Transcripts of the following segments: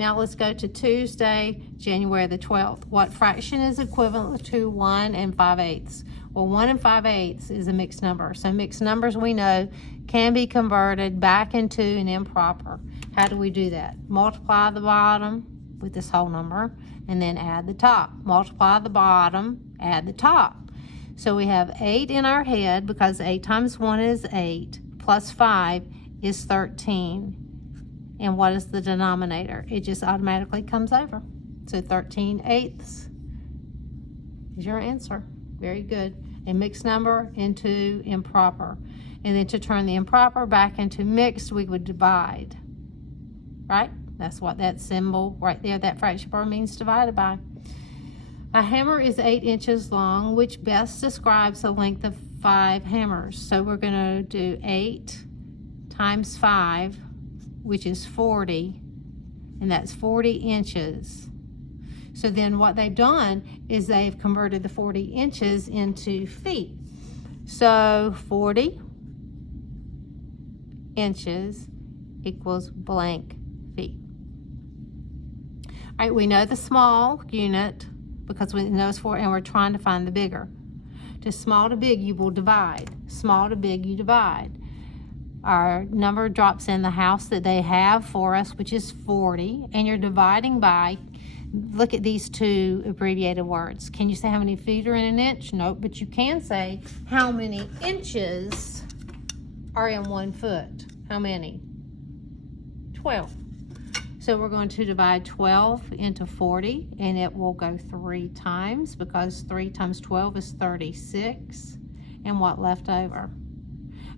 Now let's go to Tuesday, January the 12th. What fraction is equivalent to 1 5/8? Well, 1 5/8 is a mixed number. So mixed numbers, we know, can be converted back into an improper. How do we do that? Multiply the bottom with this whole number and then add the top. Multiply the bottom, add the top. So we have 8 in our head because 8 times 1 is 8 plus 5 is 13. And what is the denominator? It just automatically comes over. So 13/8 is your answer. Very good. A mixed number into improper. And then to turn the improper back into mixed, we would divide. Right? That's what that symbol right there, that fraction bar, means divided by. A hammer is 8 inches long, which best describes the length of 5 hammers. So we're going to do 8 times 5, which is 40, and that's 40 inches. So then what they've done is they've converted the 40 inches into feet. So 40 inches equals blank feet. All right, we know the small unit because we know it's 4, and we're trying to find the bigger. To small to big, you will divide. Small to big, you divide. Our number drops in the house that they have for us, which is 40, and you're dividing by, look at these two abbreviated words. Can you say how many feet are in an inch? Nope, but you can say how many inches are in 1 foot. How many? 12. So we're going to divide 12 into 40, and it will go 3 times because 3 times 12 is 36. And what left over?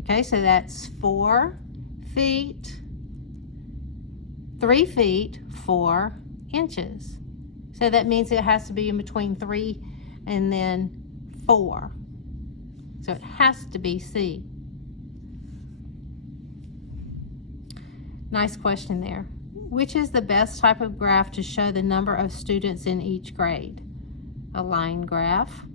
Okay, so that's 4 feet, 3 feet, 4 inches. So that means it has to be in between 3 and then 4. So it has to be C. Nice question there. Which is the best type of graph to show the number of students in each grade? A line graph,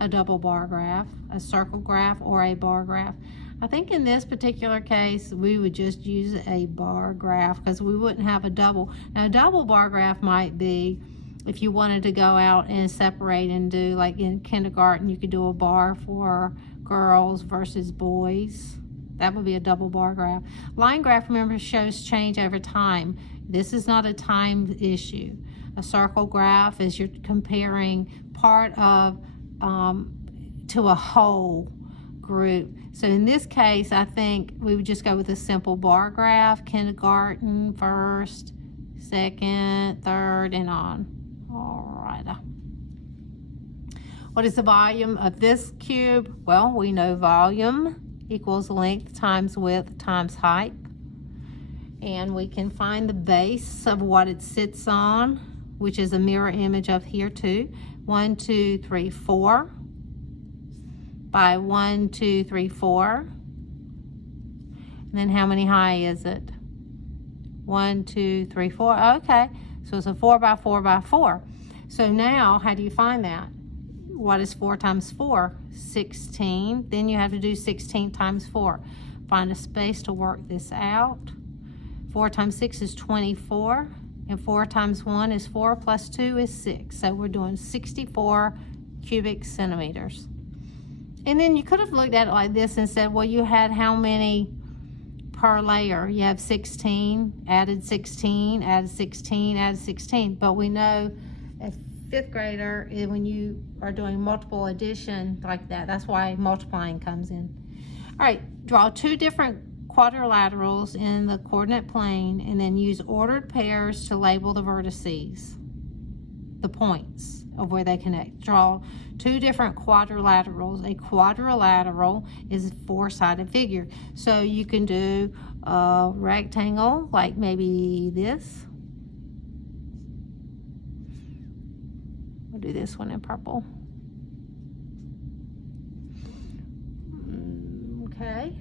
a double bar graph, a circle graph, or a bar graph? I think in this particular case, we would just use a bar graph because we wouldn't have a double. Now, a double bar graph might be if you wanted to go out and separate and do, like in kindergarten, you could do a bar for girls versus boys. That would be a double bar graph. Line graph, remember, shows change over time. This is not a time issue. A circle graph is you're comparing part of to a whole group. So in this case, I think we would just go with a simple bar graph, kindergarten, first, second, third, and on. All right. What is the volume of this cube? Well, we know volume equals length times width times height. And we can find the base of what it sits on, which is a mirror image of here too. 1, 2, 3, 4 by 1, 2, 3, 4. And then how many high is it? 1, 2, 3, 4. Okay, so it's a 4 by 4 by 4. So now, how do you find that? What is 4 times 4? 16. Then you have to do 16 times 4. Find a space to work this out. 4 times 6 is 24. And 4 times 1 is 4 plus 2 is 6. So we're doing 64 cubic centimeters. And then you could have looked at it like this and said, well, you had how many per layer? You have 16, added 16, added 16, added 16. But we know a 5th grader, when you are doing multiple addition like that, that's why multiplying comes in. All right, draw 2 different quadrilaterals in the coordinate plane and then use ordered pairs to label the vertices, the points of where they connect. Draw 2 different quadrilaterals. A quadrilateral is a 4-sided figure. So you can do a rectangle like maybe this. We'll do this one in purple. Okay.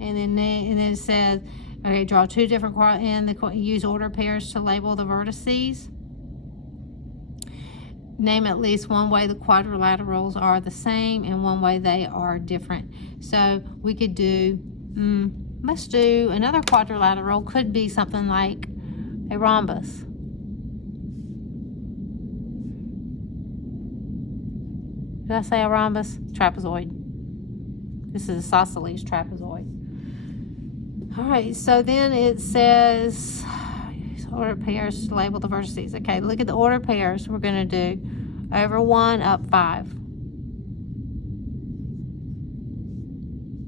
And then it says, okay, draw 2 different use order pairs to label the vertices. Name at least one way the quadrilaterals are the same and one way they are different. So we could do, let's do another quadrilateral. Could be something like a rhombus. Did I say a rhombus? Trapezoid. This is an isosceles trapezoid. All right, so then it says order pairs to label the vertices. Okay, look at the order pairs we're going to do. Over 1, up 5.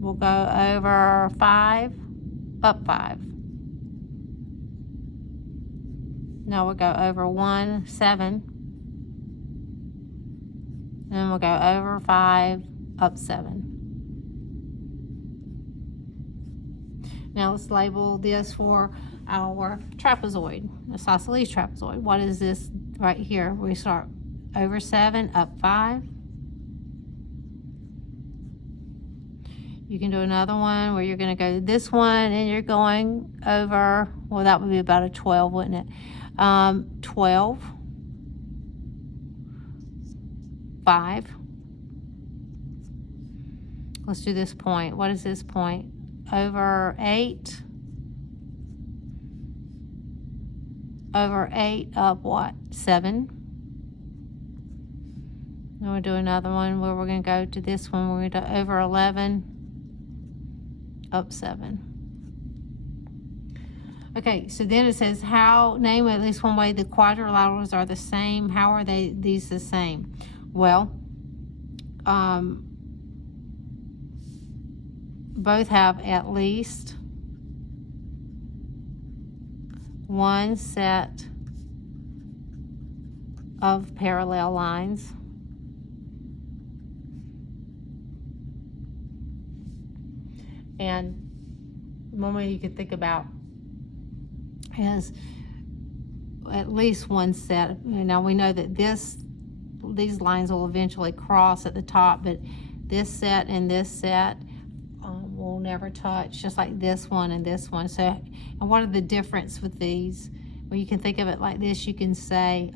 We'll go over 5, up 5. Now we'll go over 1, 7. Then we'll go over 5, up 7. Now let's label this for our trapezoid, isosceles trapezoid. What is this right here? We start over 7, up 5. You can do another one where you're going to go this one and you're going over, well, that would be about a 12, wouldn't it? 12, 5. Let's do this point. What is this point? Over 8. Over 8, up what? 7. Then we'll do another one where we're going to go to this one. We're going to do over 11, up 7. Okay, so then it says name at least one way the quadrilaterals are the same. How are these the same? Well, both have at least one set of parallel lines. And one way you could think about is at least one set. Now we know that these lines will eventually cross at the top, but this set and this set will never touch, just like this one and this one. So, and what are the difference with these? Well, you can think of it like this. You can say,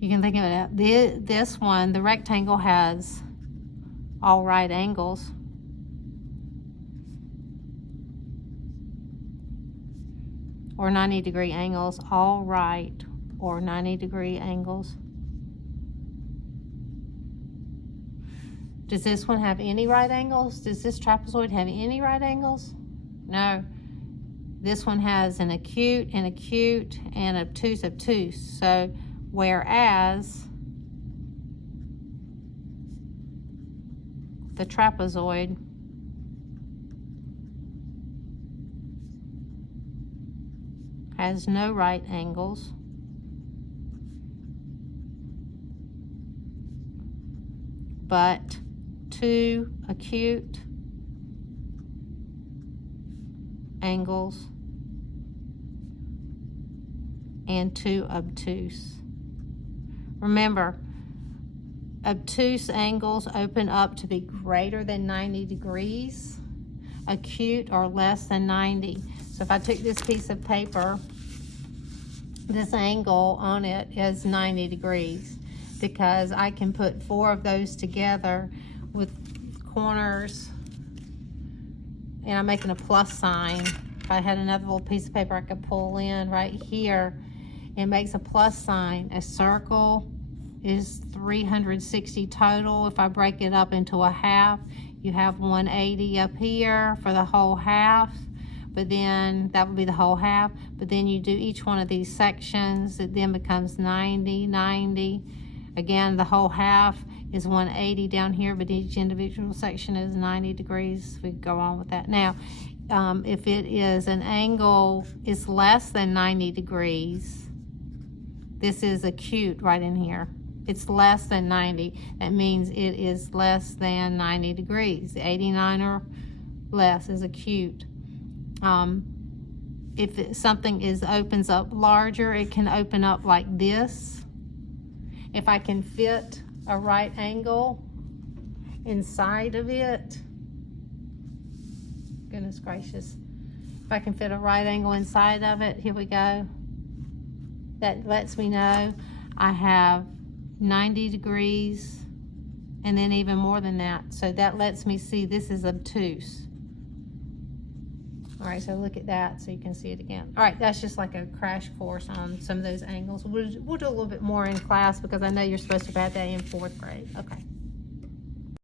you can think of it, this one, the rectangle has all right angles. Or 90-degree angles, all right or 90-degree angles. Does this one have any right angles? Does this trapezoid have any right angles? No. This one has an acute, and obtuse, obtuse. So, whereas the trapezoid has no right angles, but 2 acute angles and 2 obtuse. Remember, obtuse angles open up to be greater than 90 degrees, acute or less than 90. So if I took this piece of paper, this angle on it is 90 degrees because I can put 4 of those together with corners, and I'm making a plus sign. If I had another little piece of paper I could pull in right here, it makes a plus sign. A circle is 360 total. If I break it up into a half, you have 180 up here for the whole half. But then that would be the whole half. But then you do each one of these sections. It then becomes 90, 90. Again, the whole half is 180 down here, but each individual section is 90 degrees. We go on with that. Now, if it is an angle is less than 90 degrees, this is acute right in here. It's less than 90. That means it is less than 90 degrees. 89 or less is acute. If something opens up larger, it can open up like this. If I can fit a right angle inside of it, goodness gracious, if I can fit a right angle inside of it, here we go. That lets me know I have 90 degrees and then even more than that. So that lets me see this is obtuse. All right, so look at that so you can see it again. All right, that's just like a crash course on some of those angles. We'll do a little bit more in class because I know you're supposed to have had that in 4th grade. Okay.